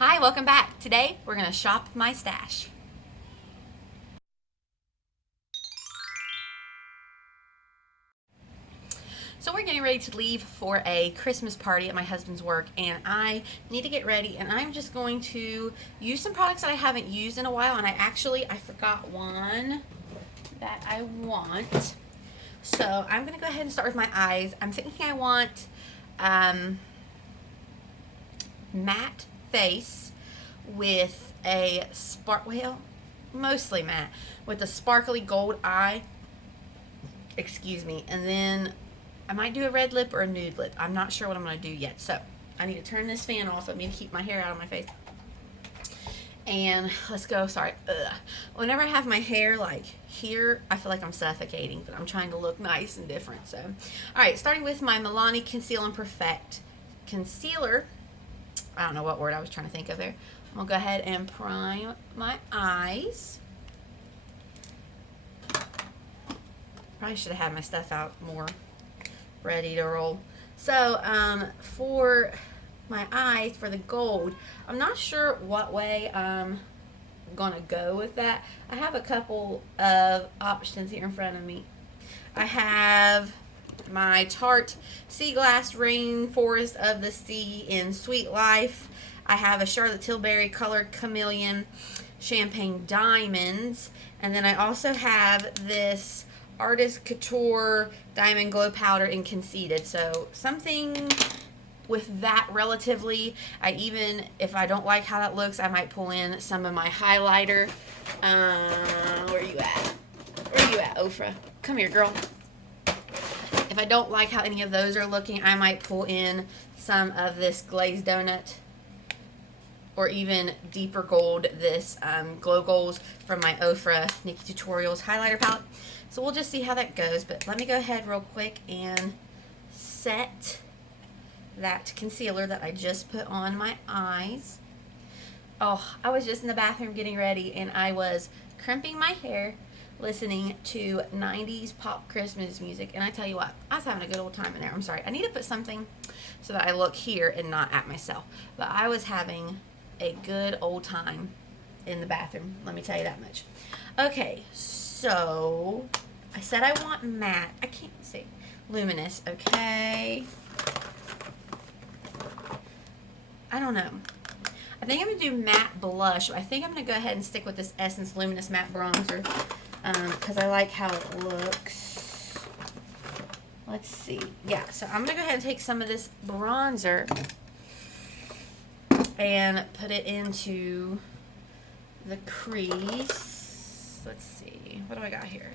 Hi, welcome back. Today we're going to shop my stash. So we're getting ready to leave for a Christmas party at my husband's work, and I need to get ready, and I'm just going to use some products that I haven't used in a while, and I forgot one that I want. So I'm going to go ahead and start with my eyes. I'm thinking I want matte face with a mostly matte, with a sparkly gold eye. Excuse me. And then I might do a red lip or a nude lip. I'm not sure what I'm going to do yet. So I need to turn this fan off. I need to keep my hair out of my face. And let's go. Sorry. Whenever I have my hair like here, I feel like I'm suffocating, but I'm trying to look nice and different. So, all right, starting with my Milani Conceal and Perfect Concealer. I don't know what word I was trying to think of there. I'm going to go ahead and prime my eyes. Probably should have had my stuff out more ready to roll. So, for my eyes, for the gold, I'm not sure what way I'm going to go with that. I have a couple of options here in front of me. I have my Tarte Sea Glass Rainforest of the Sea in Sweet Life. I have a Charlotte Tilbury Colored Chameleon Champagne Diamonds. And then I also have this Artist Couture Diamond Glow Powder in Conceited. So something with that relatively. If I don't like how that looks, I might pull in some of my highlighter. Where are you at? Where are you at, Ofra? Come here, girl. If I don't like how any of those are looking, I might pull in some of this glazed donut, or even deeper gold, this Glow Goals from my Ofra Nikki Tutorials highlighter palette. So we'll just see how that goes. But let me go ahead real quick and set that concealer that I just put on my eyes. Oh, I was just in the bathroom getting ready, and I was crimping my hair, listening to 90s pop Christmas music, and I tell you what, I was having a good old time in there. I'm sorry, I need to put something so that I look here and not at myself, but I was having a good old time in the bathroom, let me tell you that much. Okay, so I said I want matte. I can't see. Luminous, okay. I don't know. I think I'm going to do matte blush. I think I'm going to go ahead and stick with this Essence Luminous Matte Bronzer because I like how it looks. Let's see. Yeah, so I'm going to go ahead and take some of this bronzer and put it into the crease. Let's see. What do I got here?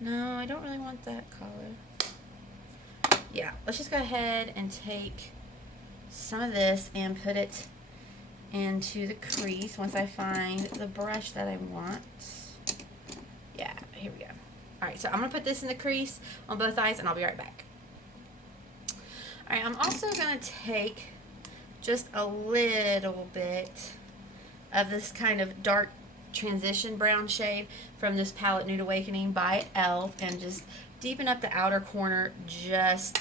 No, I don't really want that color. Yeah, let's just go ahead and take some of this and put it into the crease once I find the brush that I want. Yeah, here we go. Alright, so I'm going to put this in the crease on both eyes, and I'll be right back. Alright, I'm also going to take just a little bit of this kind of dark transition brown shade from this palette Nude Awakening by e.l.f. and just deepen up the outer corner just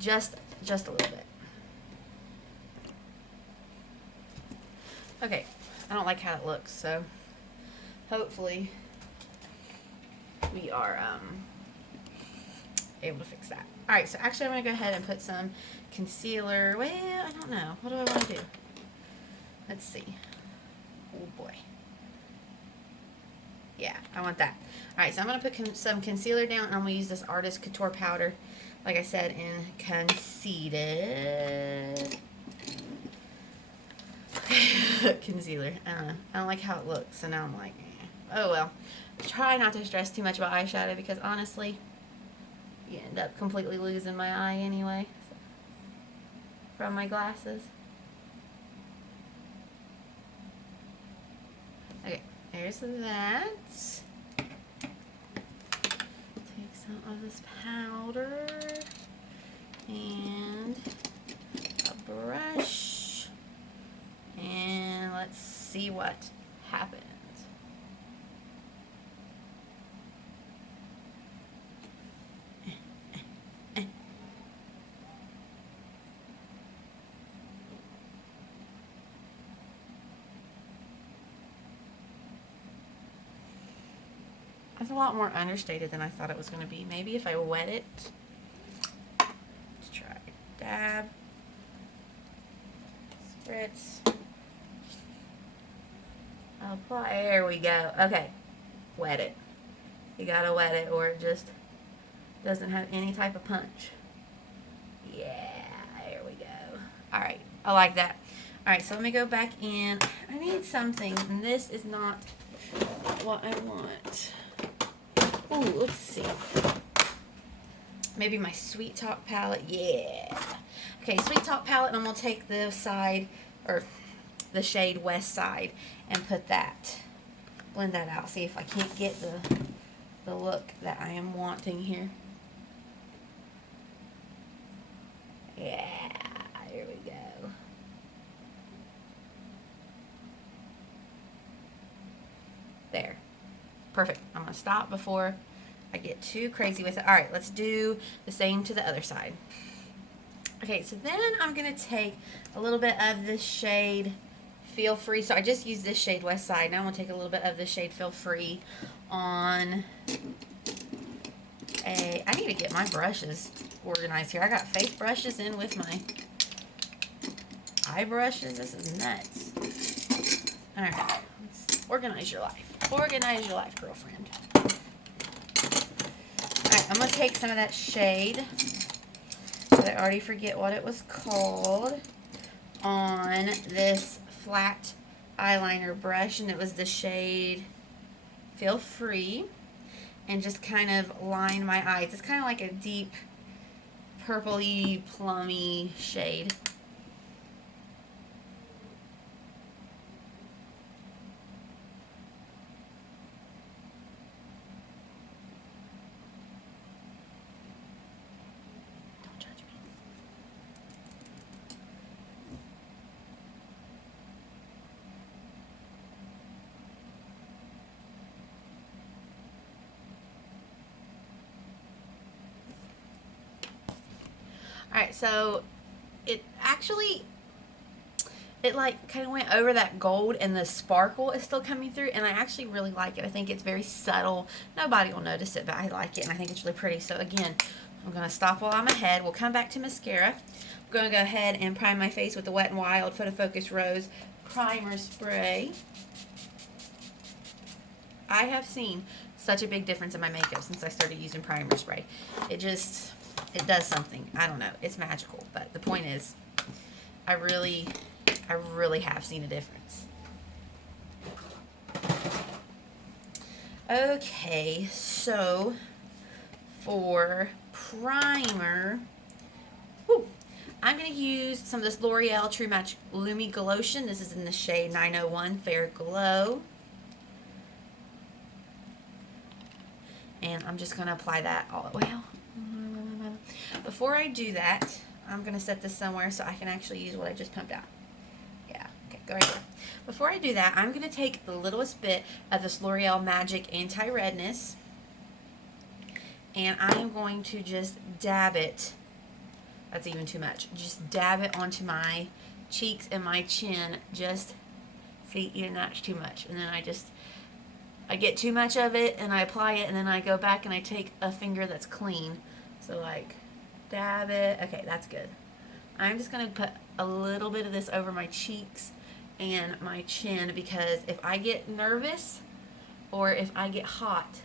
a little bit. Okay, I don't like how it looks, so hopefully we are able to fix that. Alright, so actually I'm going to go ahead and put some concealer. Well, I don't know. What do I want to do? Let's see. Oh boy. Yeah, I want that. Alright, so I'm going to put some concealer down, and I'm going to use this Artist Couture powder, like I said, in Conceited. Concealer. I don't know. I don't like how it looks, so now I'm like, oh well. Try not to stress too much about eyeshadow, because honestly, you end up completely losing my eye anyway from my glasses. Okay, there's that. Take some of this powder and a brush, and let's see what happens. It's a lot more understated than I thought it was going to be. Maybe if I wet it. Let's try. Dab. Spritz. Apply. There we go. Okay. Wet it. You gotta wet it or it just doesn't have any type of punch. Yeah. There we go. Alright. I like that. Alright, so let me go back in. I need something, and this is not what I want. Ooh, let's see. Maybe my Sweet Talk palette. Yeah. Okay, Sweet Talk palette, and I'm going to take the side, or the shade West Side, and put that. Blend that out. See if I can't get the look that I am wanting here. Yeah. There we go. There. Perfect. I'm going to stop before I get too crazy with it. Alright, let's do the same to the other side. Okay, so then I'm going to take a little bit of this shade Feel Free. So I just used this shade West Side. Now I'm going to take a little bit of this shade Feel Free on a... I need to get my brushes organized here. I got fake brushes in with my eye brushes. This is nuts. Alright, let's organize your life. Organize your life, girlfriend. Alright, I'm going to take some of that shade, but I already forget what it was called, on this flat eyeliner brush, and it was the shade Feel Free, and just kind of line my eyes. It's kind of like a deep purpley, plummy shade. Alright, so it actually, it like kind of went over that gold and the sparkle is still coming through, and I actually really like it. I think it's very subtle. Nobody will notice it, but I like it, and I think it's really pretty. So again, I'm going to stop while I'm ahead. We'll come back to mascara. I'm going to go ahead and prime my face with the Wet n Wild Photo Focus Rose Primer Spray. I have seen such a big difference in my makeup since I started using primer spray. It does something. I don't know. It's magical. But the point is, I really have seen a difference. Okay, so for primer, I'm going to use some of this L'Oreal True Match Lumi Glowtion. This is in the shade 901 Fair Glow. And I'm just going to apply that all the way out. Before I do that, I'm going to set this somewhere so I can actually use what I just pumped out. Yeah, okay, go right there. Before I do that, I'm going to take the littlest bit of this L'Oreal Magic Anti-Redness, and I am going to just dab it. That's even too much. Just dab it onto my cheeks and my chin. Just, see, even that's too much. And then I get too much of it, and I apply it, and then I go back and I take a finger that's clean. So like, dab it. Okay, that's good. I'm just going to put a little bit of this over my cheeks and my chin, because if I get nervous or if I get hot,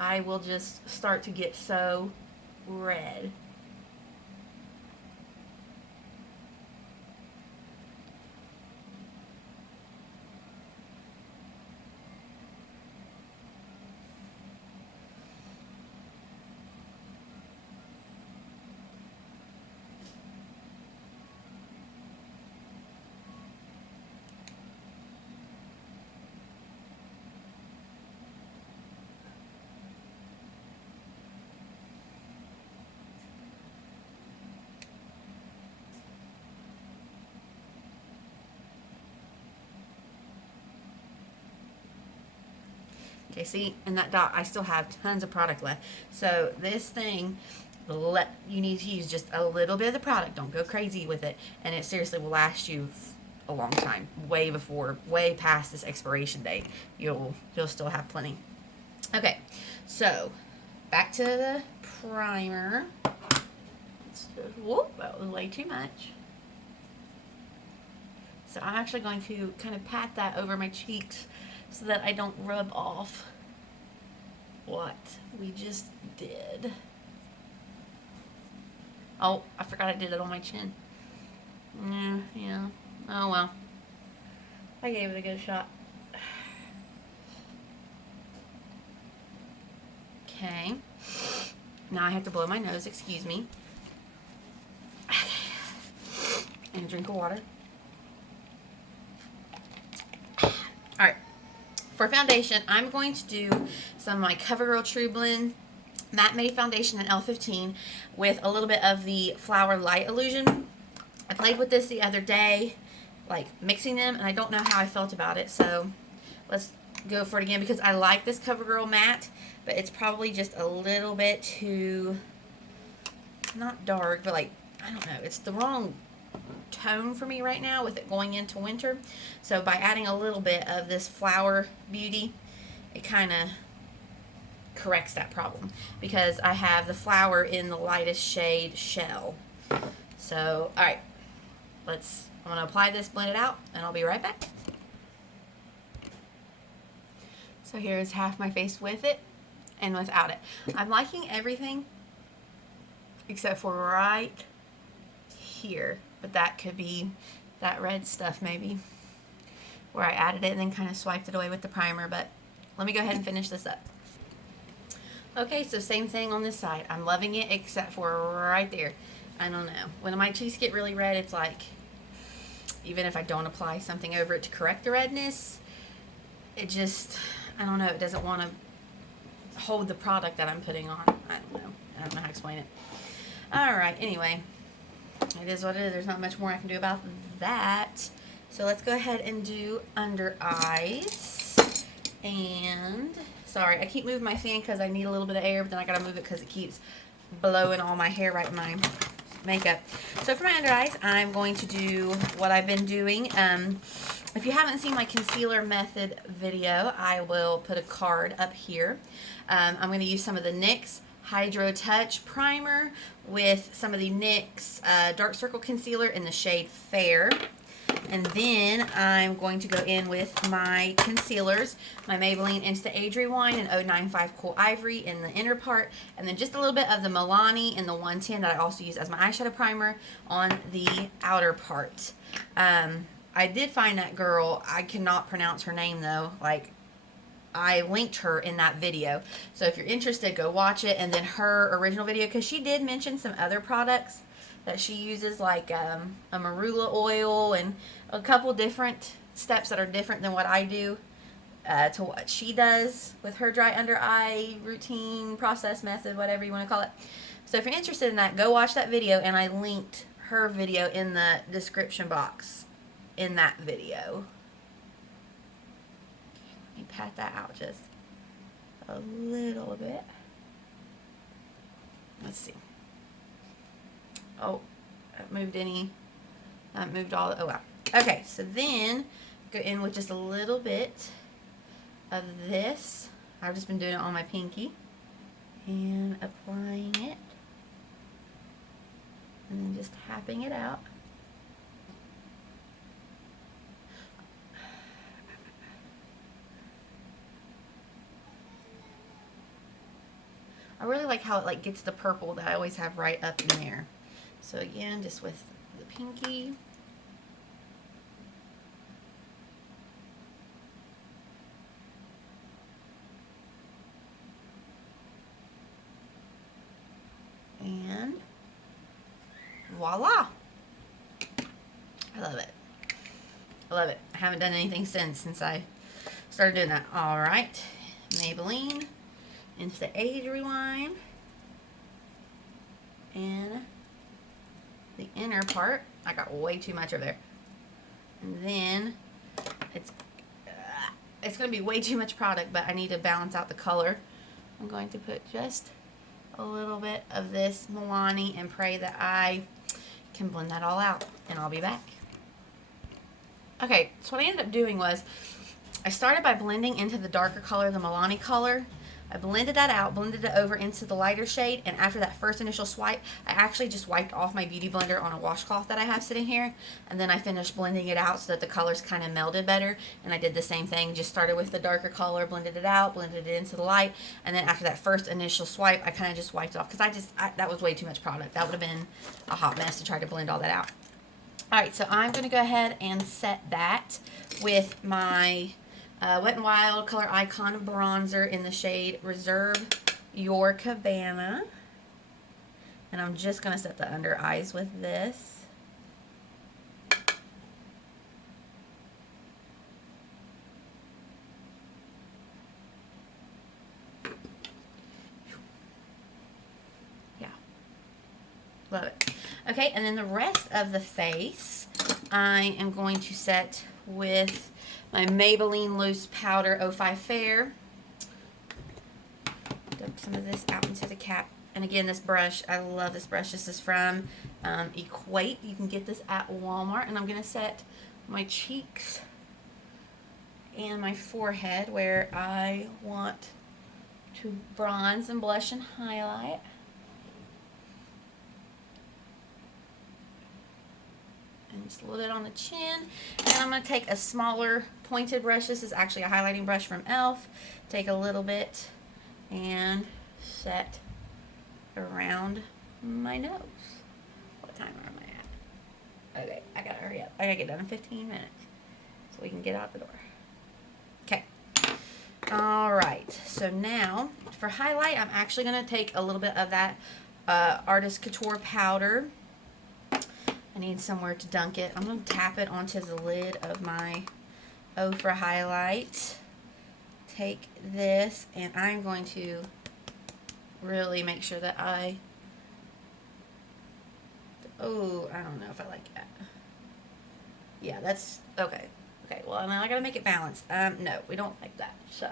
I will just start to get so red. Okay, see, in that dot, I still have tons of product left. So this thing, you need to use just a little bit of the product. Don't go crazy with it. And it seriously will last you a long time. Way past this expiration date. You'll still have plenty. Okay, so back to the primer. Whoop, that was way too much. So I'm actually going to kind of pat that over my cheeks so that I don't rub off what we just did. Oh, I forgot I did it on my chin. Yeah. Oh well. I gave it a good shot. Okay. Now I have to blow my nose, excuse me. And a drink of water. Alright. For foundation, I'm going to do some of my CoverGirl TruBlend Matte Made Foundation in L15 with a little bit of the Flower Light Illusion. I played with this the other day, like mixing them, and I don't know how I felt about it, so let's go for it again because I like this CoverGirl matte, but it's probably just a little bit too, not dark, but like, I don't know, it's the wrong tone for me right now with it going into winter. So by adding a little bit of this Flower Beauty, it kind of corrects that problem because I have the flower in the lightest shade Shell. So, alright, I'm going to apply this, blend it out, and I'll be right back. So here's half my face with it and without it. I'm liking everything except for right here, but that could be that red stuff maybe where I added it and then kind of swiped it away with the primer, but let me go ahead and finish this up. Okay, so same thing on this side. I'm loving it except for right there. I don't know. When my cheeks get really red, it's like, even if I don't apply something over it to correct the redness, it just, I don't know, it doesn't want to hold the product that I'm putting on. I don't know. I don't know how to explain it. Alright, anyway. It is what it is. There's not much more I can do about that. So let's go ahead and do under eyes. And sorry, I keep moving my fan because I need a little bit of air, but then I gotta move it because it keeps blowing all my hair right in my makeup. So for my under eyes, I'm going to do what I've been doing. If you haven't seen my concealer method video, I will put a card up here. I'm going to use some of the NYX Hydrotouch Primer with some of the NYX Dark Circle Concealer in the shade Fair. And then I'm going to go in with my concealers, my Maybelline Insta-Age Rewind and 095 Cool Ivory in the inner part, and then just a little bit of the Milani in the 110 that I also use as my eyeshadow primer on the outer part. I did find that girl. I cannot pronounce her name though. Like, I linked her in that video. So if you're interested, go watch it. And then her original video, because she did mention some other products that she uses, like a marula oil and a couple different steps that are different than what I do to what she does with her dry under eye routine, process, method, whatever you want to call it. So if you're interested in that, go watch that video, and I linked her video in the description box in that video. Let me pat that out just a little bit. Let's see. Oh, that moved that moved all, oh wow. Okay, so then go in with just a little bit of this. I've just been doing it on my pinky and applying it and then just tapping it out. I really like how it like gets the purple that I always have right up in there. So again, just with the pinky. And voila. I love it. I love it. I haven't done anything since I started doing that. All right. Maybelline Insta-Age Rewind. And the inner part. I got way too much over there. And then it's going to be way too much product, but I need to balance out the color. I'm going to put just a little bit of this Milani and pray that I can blend that all out, and I'll be back. Okay, so what I ended up doing was I started by blending into the darker color, the Milani color, I blended that out, blended it over into the lighter shade, and after that first initial swipe, I actually just wiped off my Beauty Blender on a washcloth that I have sitting here, and then I finished blending it out so that the colors kind of melded better, and I did the same thing, just started with the darker color, blended it out, blended it into the light, and then after that first initial swipe, I kind of just wiped it off, because that was way too much product. That would have been a hot mess to try to blend all that out. Alright, so I'm going to go ahead and set that with my Wet n Wild Color Icon Bronzer in the shade Reserve Your Cabana. And I'm just going to set the under eyes with this. Yeah. Love it. Okay, and then the rest of the face, I am going to set with my Maybelline Loose Powder 05 Fair. Dump some of this out into the cap. And again, this brush, I love this brush. This is from Equate. You can get this at Walmart. And I'm going to set my cheeks and my forehead where I want to bronze and blush and highlight. And just a little bit on the chin. And I'm going to take a smaller pointed brush. This is actually a highlighting brush from e.l.f. Take a little bit and set around my nose. What time am I at? Okay, I gotta hurry up. I gotta get done in 15 minutes so we can get out the door. Okay. Alright, so now for highlight, I'm actually going to take a little bit of that Artist Couture powder. I need somewhere to dunk it. I'm going to tap it onto the lid of my Ofra highlight. Take this, and I'm going to really make sure that I don't know if I like that. Yeah, that's, okay. Okay, well, now I gotta make it balanced. No, we don't like that, so.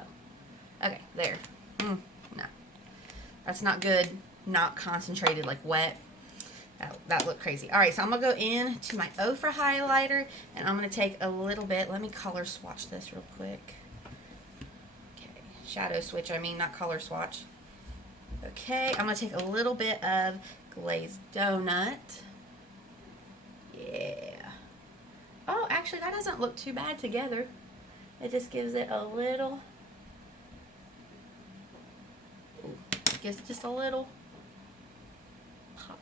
Okay, there. No. That's not good, not concentrated, like wet. That looked crazy. Alright, so I'm going to go in to my Ofra highlighter, and I'm going to take a little bit. Let me color swatch this real quick. Okay, shadow switch, I mean, not color swatch. Okay, I'm going to take a little bit of Glazed Donut. Yeah. Oh, actually, that doesn't look too bad together. It just gives it a little, gives it just a little pop.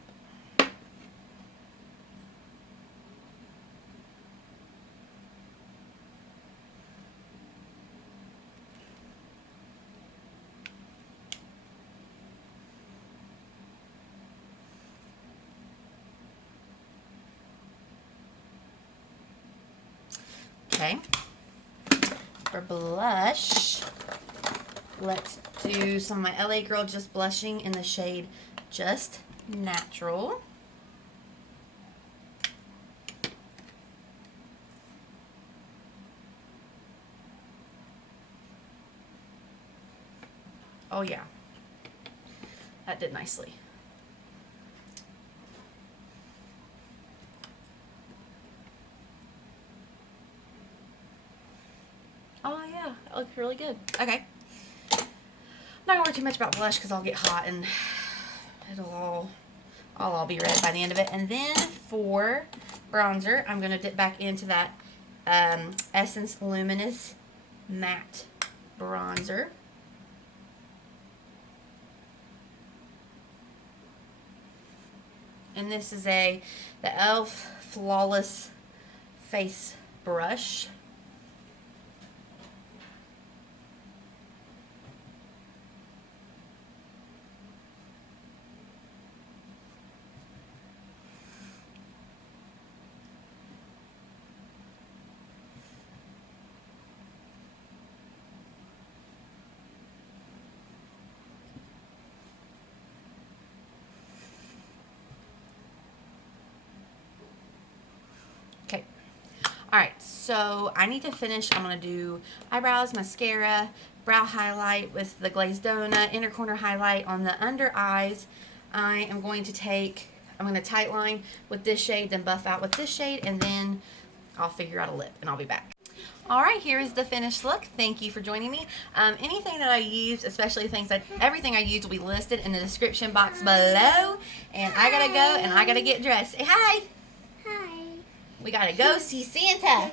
Okay, for blush, let's do some of my LA Girl Just Blushing in the shade Just Natural. Oh yeah, that did nicely. Oh yeah, that looks really good. Okay. I'm not gonna worry too much about blush because I'll get hot and I'll all be red by the end of it. And then for bronzer, I'm gonna dip back into that Essence Luminous Matte Bronzer. And this is the e.l.f. Flawless Face Brush. Okay. Alright, so I need to finish. I'm going to do eyebrows, mascara, brow highlight with the Glazed Donut, inner corner highlight on the under eyes. I am going to I'm going to tight line with this shade, then buff out with this shade, and then I'll figure out a lip, and I'll be back. All right, here is the finished look. Thank you for joining me. Anything that I use, especially everything I use will be listed in the description box below. And I gotta go and I gotta get dressed. Say hi. Hi. We gotta go see Santa.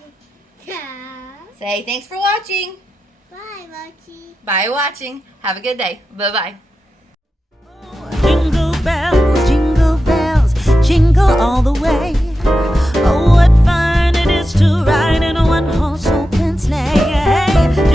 Yeah. Say thanks for watching. Bye, Mochi. Bye watching. Have a good day. Bye-bye.